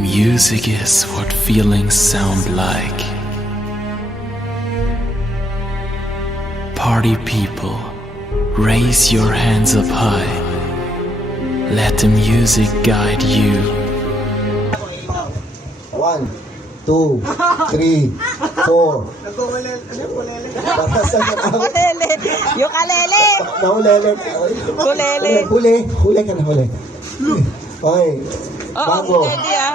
Music is what feelings sound like. Party people, raise your hands up high. Let the music guide you. 1, 2, 3, 4. Ukulele. Ukulele. Naulele. Ukulele. Huli ka na, huli. Okay. Bago. Ready ah.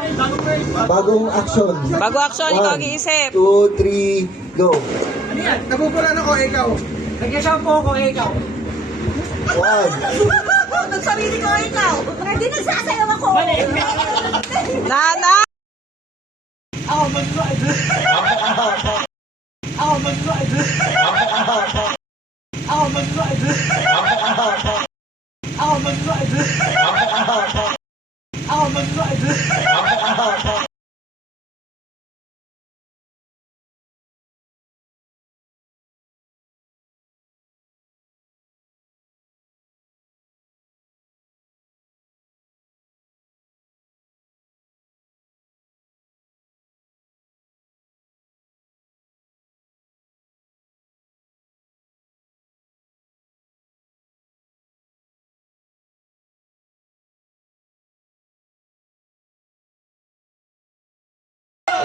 Bagong action. Bago action, ikaw mag-iisip. 2, 3, go. Ano yan? Napupulan ako, ikaw. Nag-shampoo ako, ikaw. 1. Nagsarili ko ikaw. Hindi nagsasayaw ako. Nana! Ako mag-drive. Ako mag-drive. Ako mag-drive. Ako mag-drive. Ako mag-drive.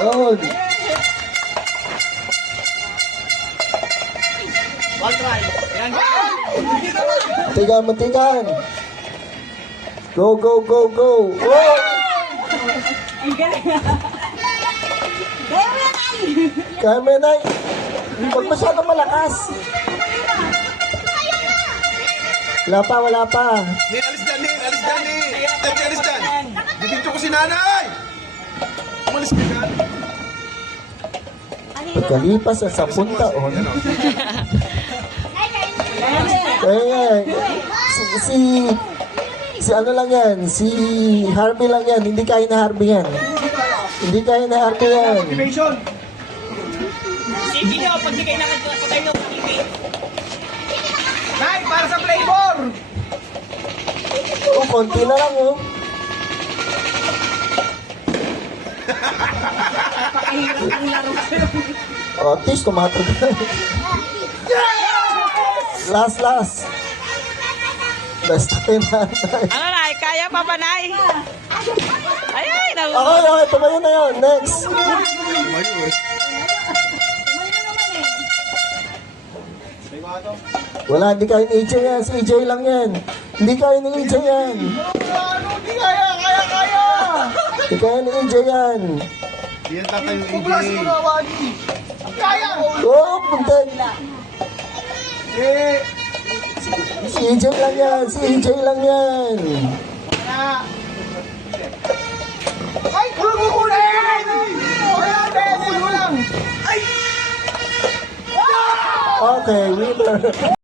On. One try. Yan. Matigan. Go. Oh! Kaya mo yan ay. Huwag masyadong malakas. Wala pa. Alis dyan. Alis dyan. Dito ko si nanay. Umalis ka dyan. Pagkalipas sa 10 taon. Si ano lang yan, si Harvey lang yan, hindi kaya na Harvey yan. Motivation. Sige nyo, pag di kailangan ko sa tayo ng TV. Nay, para sa flavor. Oh, konti na lang oh. Oh, at least tumatagal. Last. Best tayo nanay. Ano na, kaya pa ba, Nay? Ay, Okay, tumayo na yun. Next. Wala, hindi kaya ni EJ yan. Si EJ lang yan. Hindi kaya ni EJ yan. Hindi kaya. Hindi kaya ni EJ yan. Yan tatayo yung Plus ko na, Wagi. Kaya. Oh, punta. Eh. Si EJ lang yan. Ay, kukunin! Ay, Okay, winner.